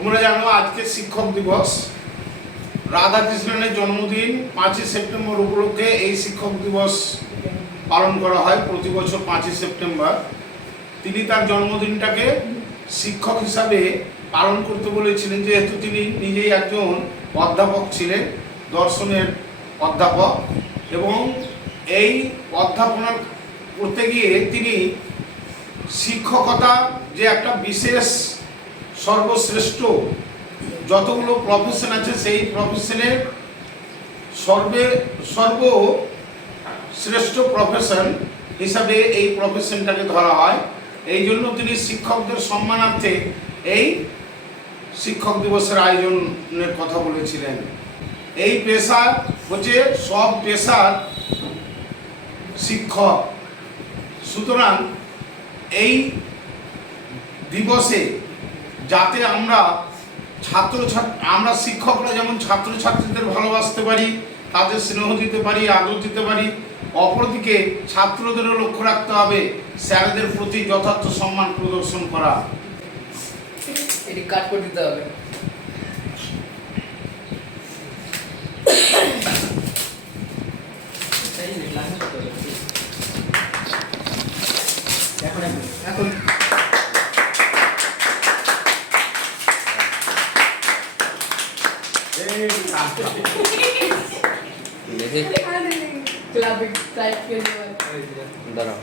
তোমরা জানো আজকে শিক্ষক দিবস, রাধাকৃষ্ণনের জন্মদিন 5ই সেপ্টেম্বর উপলক্ষে এই শিক্ষক দিবস পালন করা হয় প্রতি বছর 5ই সেপ্টেম্বর। তিনি তার জন্মদিনটাকে শিক্ষক হিসাবে পালন করতে বলেছিলেন, যেহেতু তিনি নিজেই একজন অধ্যাপক ছিলেন, দর্শনের অধ্যাপক, এবং এই অধ্যাপনা করতে গিয়ে তিনি শিক্ষকতা যে একটা বিশেষ সর্বশ্রেষ্ঠ যতগুলো প্রফেশন আছে সেই প্রফেশনের সর্বশ্রেষ্ঠ প্রফেশন হিসাবে এই প্রফেশনটাকে ধরা হয়। এই জন্য তিনি শিক্ষকদের সম্মানার্থে এই শিক্ষক দিবসের আয়োজনের কথা বলেছিলেন। এই পেশা হচ্ছে সব পেশার শিক্ষক, সুতরাং এই দিবসে যাতে আমরা আমরা শিক্ষকরা যেমন ছাত্রছাত্রীদের ভালোবাসতে পারি, তাদের স্নেহ দিতে পারি, আদর দিতে পারি, অপরদিকে ছাত্রদেরও লক্ষ্য রাখতে হবে স্যারদের প্রতি যথার্থ সম্মান প্রদর্শন করা। এটি কাট করে দিতে হবে। এখন ক্লাবে টাইপ করে দাঁড়াও।